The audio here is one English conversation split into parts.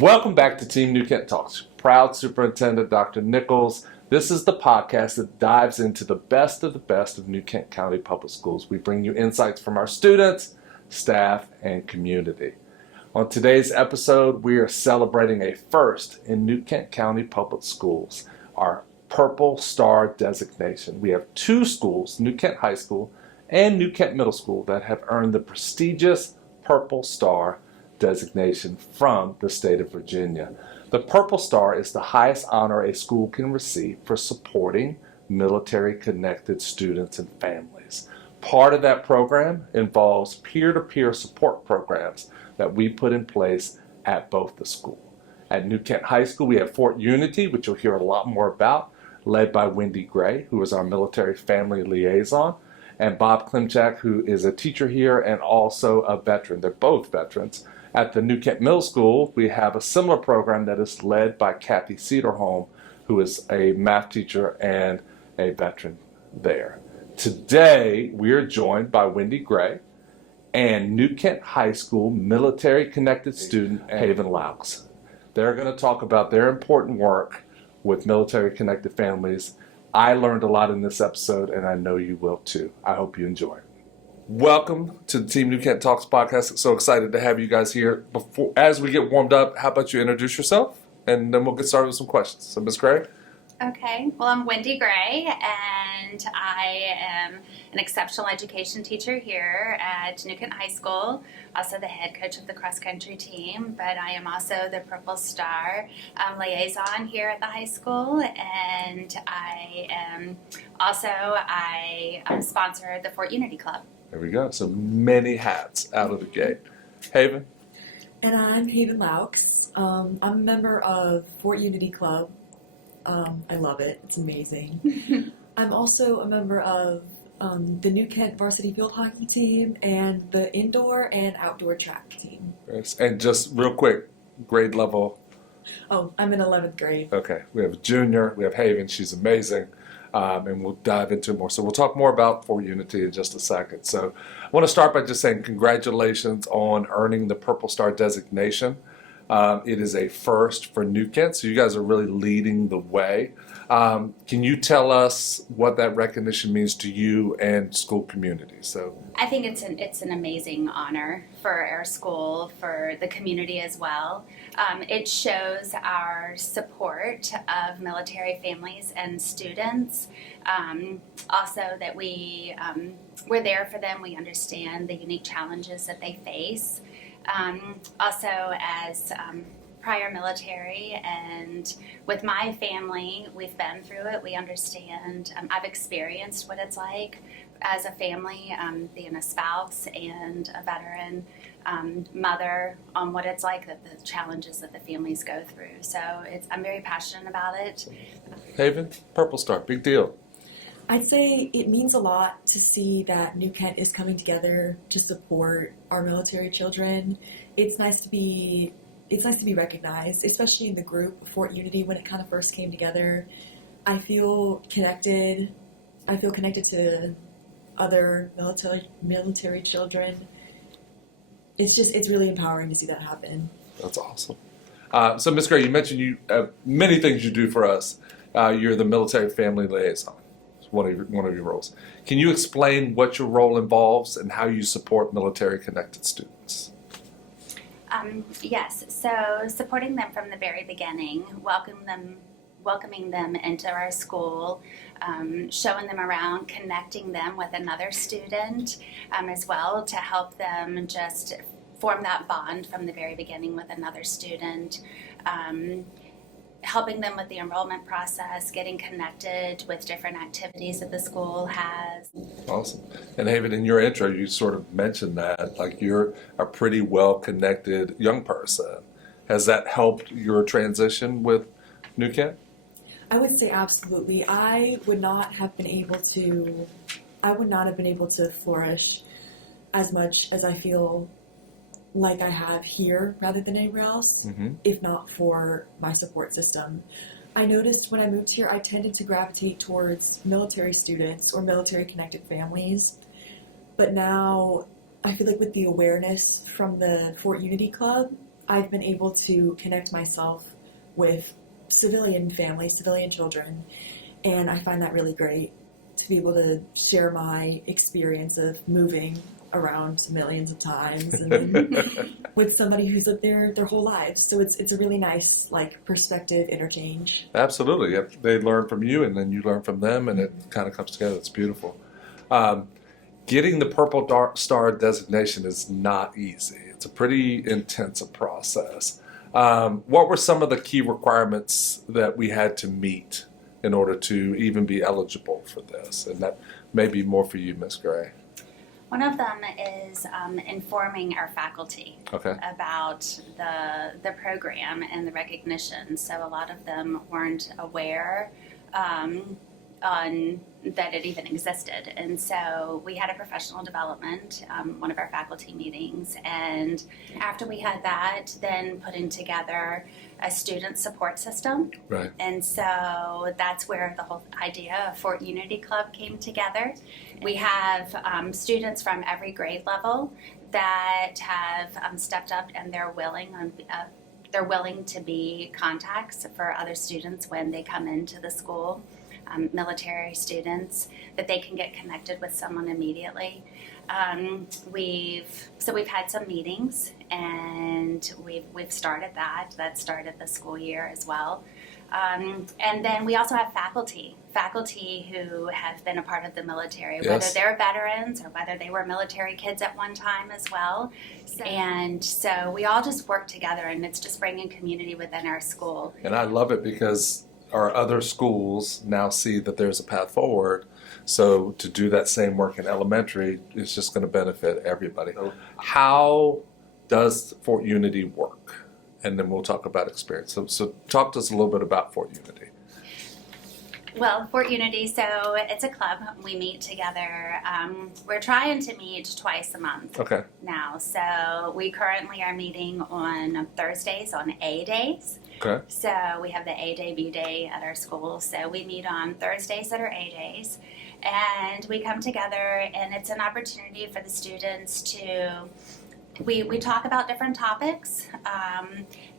Welcome back to Team New Kent Talks. Proud Superintendent Dr. Nichols. This is the podcast that dives into the best of New Kent County Public Schools. We bring you insights from our students, staff, and community. On today's episode, we are celebrating a first in New Kent County Public Schools, our Purple Star Designation. We have two schools, New Kent High School and New Kent Middle School, that have earned the prestigious Purple Star Designation from the state of Virginia. The Purple Star is the highest honor a school can receive for supporting military-connected students and families. Part of that program involves peer-to-peer support programs that we put in place at both the school. At New Kent High School, we have Fort Unity, which you'll hear a lot more about, led by Wendy Gray, who is our military family liaison, and Bob Klimchak, who is a teacher here and also a veteran. They're both veterans. At the New Kent Middle School, we have a similar program that is led by Kathy Cedarholm, who is a math teacher and a veteran there. Today, we are joined by Wendy Gray and New Kent High School military-connected student Haven Loucks. They're going to talk about their important work with military-connected families. I learned a lot in this episode, and I know you will too. I hope you enjoy it. Welcome to the Team New Kent Talks podcast. So excited to have you guys here. As we get warmed up, how about you introduce yourself, and then we'll get started with some questions. So, Ms. Gray? Okay. Well, I'm Wendy Gray, and I am an exceptional education teacher here at New Kent High School, also the head coach of the cross-country team, but I am also the Purple Star liaison here at the high school, and I sponsor the Fort Unity Club. There we go. So many hats out of the gate. Haven? And I'm Haven Loucks. I'm a member of Fort Unity Club. I love it. It's amazing. I'm also a member of the New Kent varsity field hockey team and the indoor and outdoor track team. Yes. And just real quick, grade level. Oh, I'm in 11th grade. Okay. We have a junior. We have Haven. She's amazing. And we'll dive into it more. So we'll talk more about Fort Unity in just a second. So I want to start by just saying congratulations on earning the Purple Star Designation. It is a first for New Kent, so you guys are really leading the way. Can you tell us what that recognition means to you and school community? So I think it's an amazing honor for our school, for the community as well. It shows our support of military families and students. Also that we're there for them. We understand the unique challenges that they face. Also as prior military, and with my family, we've been through it. We understand. I've experienced what it's like as a family, being a spouse and a veteran mother, on what it's like, that the challenges that the families go through. So I'm very passionate about it. Haven, Purple Star, big deal. I'd say it means a lot to see that New Kent is coming together to support our military children. It's nice to be recognized, especially in the group Fort Unity when it kind of first came together. I feel connected. I feel connected to other military children. It's really empowering to see that happen. That's awesome. So, Ms. Gray, you mentioned you have many things you do for us. You're the military family liaison. One of your roles. Can you explain what your role involves and how you support military-connected students? Yes, so supporting them from the very beginning, welcoming them into our school, showing them around, connecting them with another student as well, to help them just form that bond from the very beginning with another student. Helping them with the enrollment process, getting connected with different activities that the school has. Awesome. And Haven, in your intro, you sort of mentioned that, like, you're a pretty well-connected young person. Has that helped your transition with New Kent? I would say absolutely. I would not have been able to flourish as much as I feel like I have here rather than anywhere else, if not for my support system. I noticed when I moved here, I tended to gravitate towards military students or military-connected families. But now I feel like with the awareness from the Fort Unity Club, I've been able to connect myself with civilian families, civilian children, and I find that really great to be able to share my experience of moving around millions of times and with somebody who's lived there their whole lives. So it's a really nice like perspective interchange. Absolutely. Yep. They learn from you, and then you learn from them, and it kind of comes together. It's beautiful. Getting the Purple Star designation is not easy. It's a pretty intensive process. What were some of the key requirements that we had to meet in order to even be eligible for this? And that may be more for you, Ms. Gray. One of them is informing our faculty Okay. about the program and the recognition. So a lot of them weren't aware on that it even existed. And so we had a professional development, one of our faculty meetings. And after we had that, then putting together a student support system. Right. And so that's where the whole idea of Fort Unity Club came together. We have students from every grade level that have stepped up, and they're willing to be contacts for other students when they come into the school. Military students, that they can get connected with someone immediately. We've had some meetings, and we've started that. That started the school year as well. And then we also have faculty who have been a part of the military, Yes. whether they're veterans or whether they were military kids at one time as well. And so we all just work together, and it's just bringing community within our school. And I love it because our other schools now see that there's a path forward. So to do that same work in elementary is just going to benefit everybody. How does Fort Unity work? And then we'll talk about experience. So talk to us a little bit about Fort Unity. Well, Fort Unity, so it's a club. We meet together. We're trying to meet twice a month Okay. now. So we currently are meeting on Thursdays on A days. Okay. So we have the A day, B day at our school. So we meet on Thursdays that are A days. And we come together, and it's an opportunity for the students to we talk about different topics.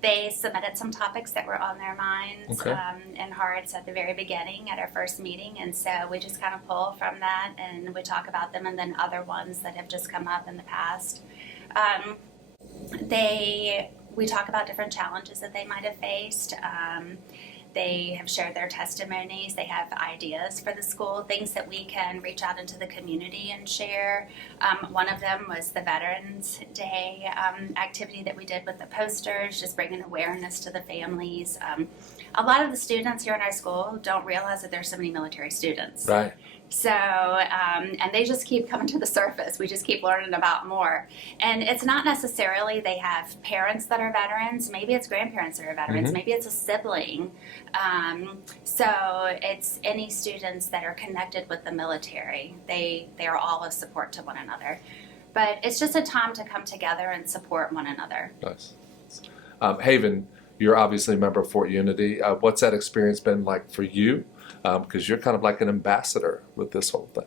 They submitted some topics that were on their minds Okay. and hearts at the very beginning at our first meeting, and so we just kind of pull from that and we talk about them, and then other ones that have just come up in the past. We talk about different challenges that they might have faced. They have shared their testimonies. They have ideas for the school, things that we can reach out into the community and share. One of them was the Veterans Day activity that we did with the posters, just bringing awareness to the families. A lot of the students here in our school don't realize that there's so many military students. Right. So, and they just keep coming to the surface. We just keep learning about more. And it's not necessarily they have parents that are veterans. Maybe it's grandparents that are veterans. Mm-hmm. Maybe it's a sibling. So it's any students that are connected with the military. They are all a support to one another. But it's just a time to come together and support one another. Nice. Haven, you're obviously a member of Fort Unity. What's that experience been like for you? Because you're kind of like an ambassador with this whole thing.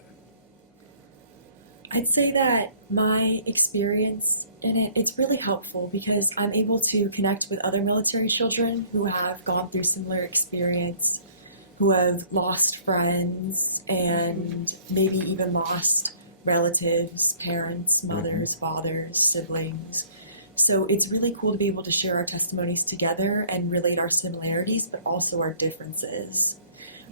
I'd say that my experience in it, it's really helpful because I'm able to connect with other military children who have gone through similar experience, who have lost friends and maybe even lost relatives, parents, mothers, fathers, siblings. So it's really cool to be able to share our testimonies together and relate our similarities, but also our differences.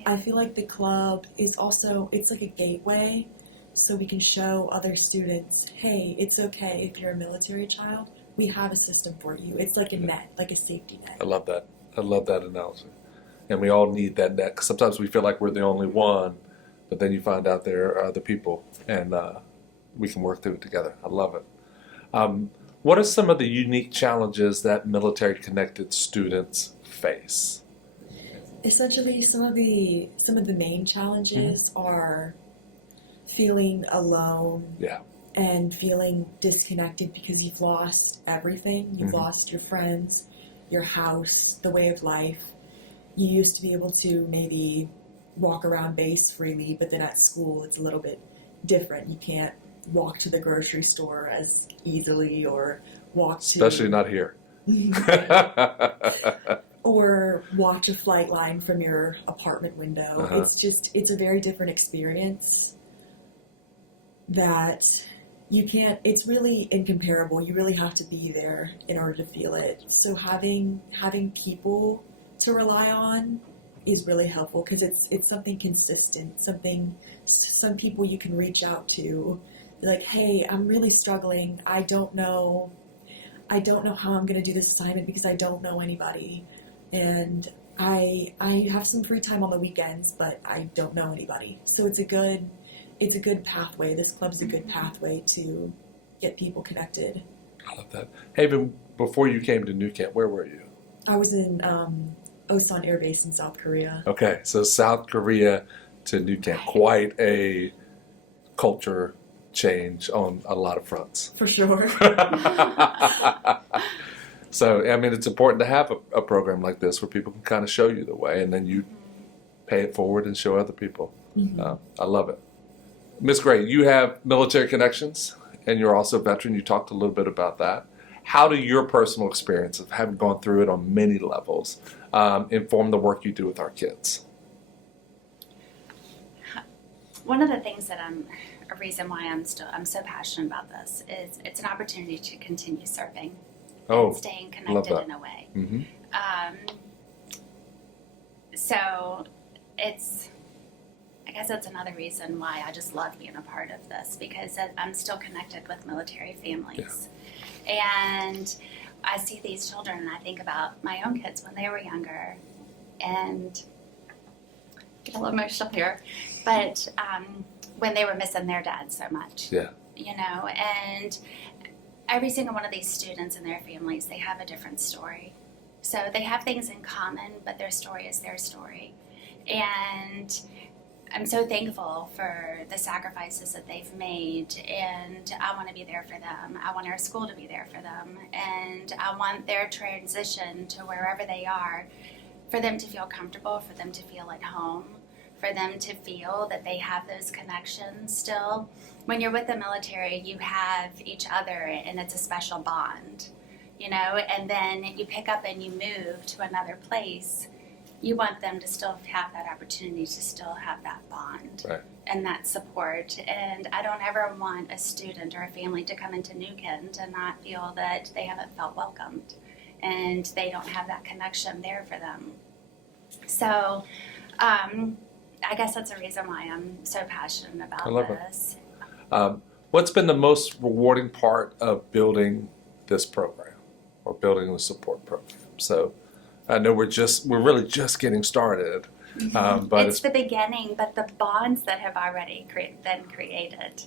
I feel like the club is also, it's like a gateway, so we can show other students, hey, it's okay if you're a military child. We have a system for you. It's like a net, like a safety net. I love that. I love that analogy. And we all need that net, because sometimes we feel like we're the only one, but then you find out there are other people, and we can work through it together. I love it. What are some of the unique challenges that military-connected students face? Essentially, some of the main challenges are feeling alone and feeling disconnected because you've lost everything. You've lost your friends, your house, the way of life. You used to be able to maybe walk around base freely, but then at school it's a little bit different. You can't walk to the grocery store as easily or walk to... Especially not here. or watch a flight line from your apartment window. Uh-huh. It's a very different experience that you can't, it's really incomparable. You really have to be there in order to feel it. So having people to rely on is really helpful because it's something consistent, some people you can reach out to, like, hey, I'm really struggling. I don't know how I'm going to do this assignment because I don't know anybody. And I have some free time on the weekends, but I don't know anybody. So it's a good pathway. This club's a good pathway to get people connected. I love that. Haven, before you came to New Kent, where were you? I was in Osan Air Base in South Korea. Okay, so South Korea to New Kent, quite a culture change on a lot of fronts. For sure. So, I mean, it's important to have a program like this where people can kind of show you the way, and then you pay it forward and show other people. Mm-hmm. I love it. Ms. Gray, you have military connections, and you're also a veteran. You talked a little bit about that. How do your personal experience of having gone through it on many levels inform the work you do with our kids? One of the things that a reason why I'm so passionate about this is it's an opportunity to continue serving and staying connected in a way. Mm-hmm. So I guess that's another reason why I just love being a part of this, because I'm still connected with military families. Yeah. And I see these children and I think about my own kids when they were younger, and get a little emotional here, but when they were missing their dad so much. Yeah. You know, and every single one of these students and their families, they have a different story. So they have things in common, but their story is their story. And I'm so thankful for the sacrifices that they've made, and I want to be there for them. I want our school to be there for them, and I want their transition to wherever they are, for them to feel comfortable, for them to feel at home, for them to feel that they have those connections still. When you're with the military, you have each other, and it's a special bond, you know, and then you pick up and you move to another place. You want them to still have that opportunity to still have that bond, right, and that support. And I don't ever want a student or a family to come into New Kent and not feel that they haven't felt welcomed and they don't have that connection there for them. So I guess that's the reason why I'm so passionate about this. What's been the most rewarding part of building this program or building the support program? So I know we're really just getting started, but it's the beginning. But the bonds that have already been created,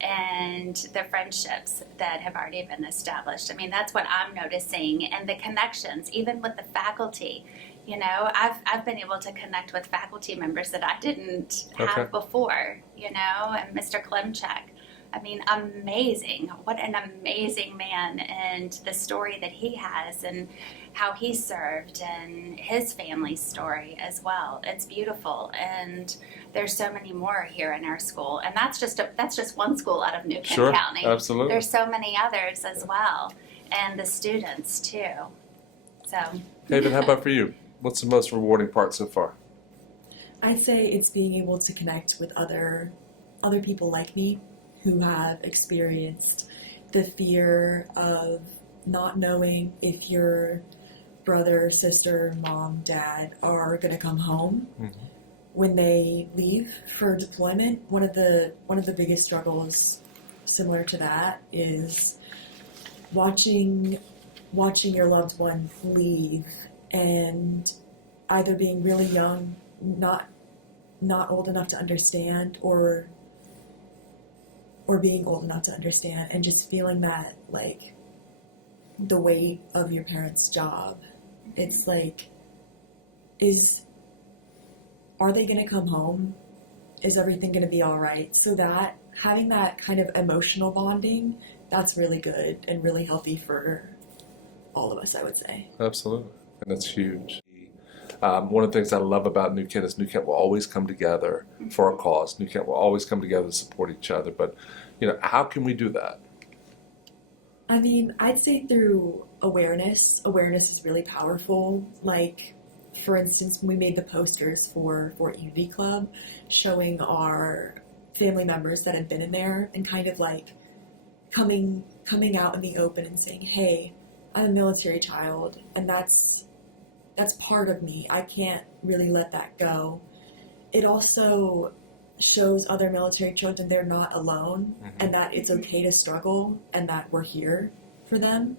and the friendships that have already been established. I mean, that's what I'm noticing, and the connections, even with the faculty. You know, I've been able to connect with faculty members that I didn't have before. You know, and Mr. Klimchek. I mean, amazing. What an amazing man, and the story that he has and how he served and his family's story as well. It's beautiful, and there's so many more here in our school. And that's just one school out of New Kent County. Absolutely. There's so many others as well, and the students too. So, Haven, how about for you? What's the most rewarding part so far? I'd say it's being able to connect with other people like me, who have experienced the fear of not knowing if your brother, sister, mom, dad are going to come home when they leave for deployment. One of the biggest struggles similar to that is watching your loved one leave and either being really young, not old enough to understand, or being old enough to understand, and just feeling that, like, the weight of your parents' job. It's like, are they going to come home? Is everything going to be all right? So that, having that kind of emotional bonding, that's really good and really healthy for all of us, I would say. Absolutely. And that's huge. One of the things I love about New Kent is New Kent will always come together for a cause. New Kent will always come together to support each other. But, you know, how can we do that? I mean, I'd say through awareness. Awareness is really powerful. Like, for instance, when we made the posters for Unity Club, showing our family members that had been in there and kind of like coming out in the open and saying, hey, I'm a military child, and that's part of me. I can't really let that go. It also shows other military children they're not alone, and that it's okay to struggle, and that we're here for them.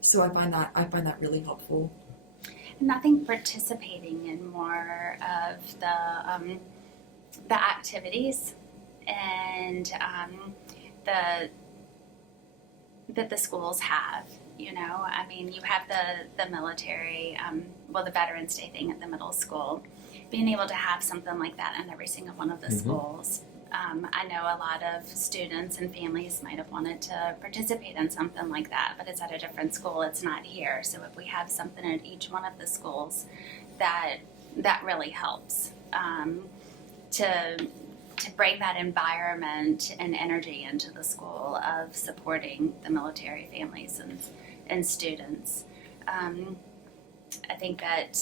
So I find that really helpful. And I think participating in more of the activities and that the schools have. You know, I mean, you have the military, the Veterans Day thing at the middle school. Being able to have something like that in every single one of the schools. I know a lot of students and families might have wanted to participate in something like that, but it's at a different school. It's not here. So if we have something at each one of the schools, that really helps to bring that environment and energy into the school of supporting the military families and students. I think that,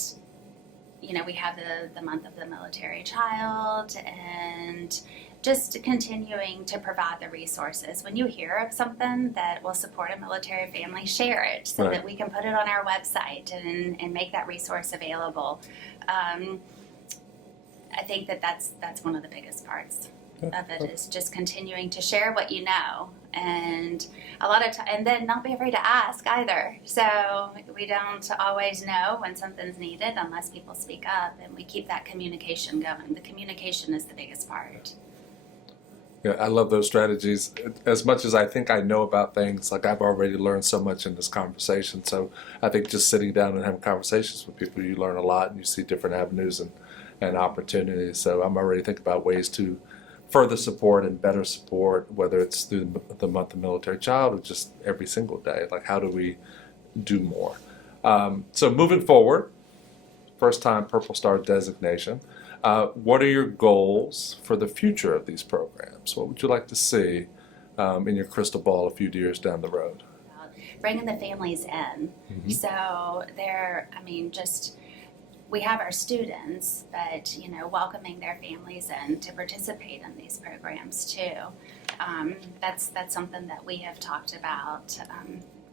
you know, we have the month of the military child, and just continuing to provide the resources. When you hear of something that will support a military family, share it so that we can put it on our website and make that resource available. I think that's one of the biggest parts of it, is just continuing to share what you know, and a lot of and then not be afraid to ask either. So we don't always know when something's needed unless people speak up, and we keep that communication going. The communication is the biggest part. Yeah, I love those strategies. As much as I think I know about things, like I've already learned so much in this conversation. So I think just sitting down and having conversations with people, you learn a lot, and you see different avenues and opportunities. So I'm already thinking about ways to further support and better support, whether it's through the month of military child or just every single day. Like, how do we do more? So moving forward, first time Purple Star designation. What are your goals for the future of these programs? What would you like to see in your crystal ball a few years down the road? Bringing the families in. So we have our students, but, you know, welcoming their families in to participate in these programs too. That's something that we have talked about,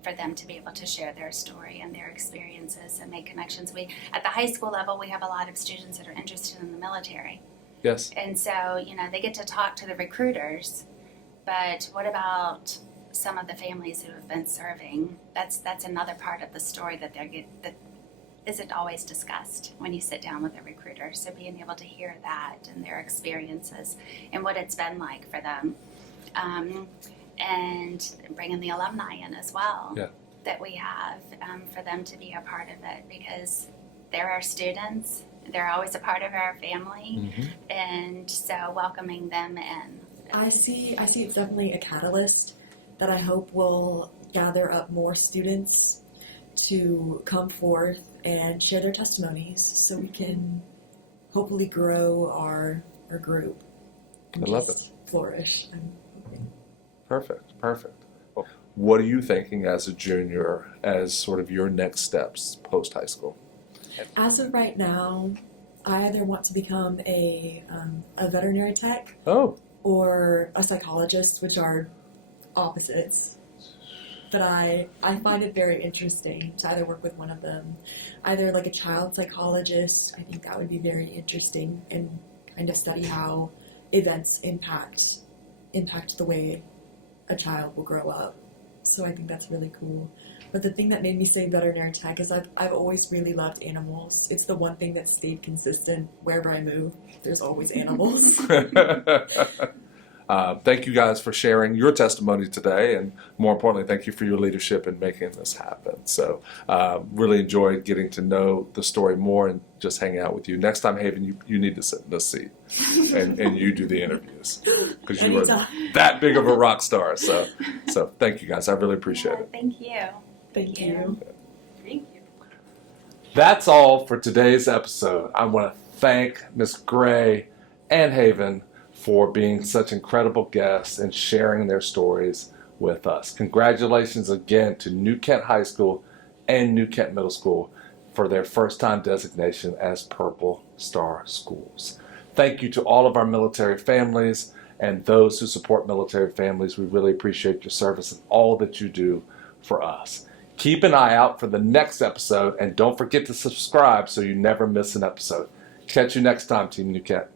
for them to be able to share their story and their experiences and make connections. At the high school level, we have a lot of students that are interested in the military. Yes. And so, you know, they get to talk to the recruiters, but what about some of the families who have been serving? That's another part of the story that isn't always discussed when you sit down with a recruiter. So being able to hear that and their experiences and what it's been like for them. And bringing the alumni in as well that we have, for them to be a part of it, because they're our students, they're always a part of our family, and so welcoming them in. I see it's definitely a catalyst that I hope will gather up more students to come forth and share their testimonies, so we can hopefully grow our group and I love it. Flourish. Perfect. What are you thinking as a junior as sort of your next steps post high school? As of right now, I either want to become a veterinary tech or a psychologist, which are opposites. But I find it very interesting to either work with one of them. Either like a child psychologist, I think that would be very interesting, and kind of study how events impact the way a child will grow up. So I think that's really cool. But the thing that made me say veterinary tech is I've always really loved animals. It's the one thing that stayed consistent wherever I move. There's always animals. Thank you guys for sharing your testimony today, and more importantly, thank you for your leadership in making this happen. So really enjoyed getting to know the story more and just hanging out with you. Next time, Haven, you need to sit in this seat and you do the interviews, because you are that big of a rock star. So thank you guys. I really appreciate it. Thank you. Thank you. Thank you. That's all for today's episode. I want to thank Ms. Gray and Haven for being such incredible guests and sharing their stories with us. Congratulations again to New Kent High School and New Kent Middle School for their first time designation as Purple Star Schools. Thank you to all of our military families and those who support military families. We really appreciate your service and all that you do for us. Keep an eye out for the next episode, and don't forget to subscribe so you never miss an episode. Catch you next time, Team New Kent.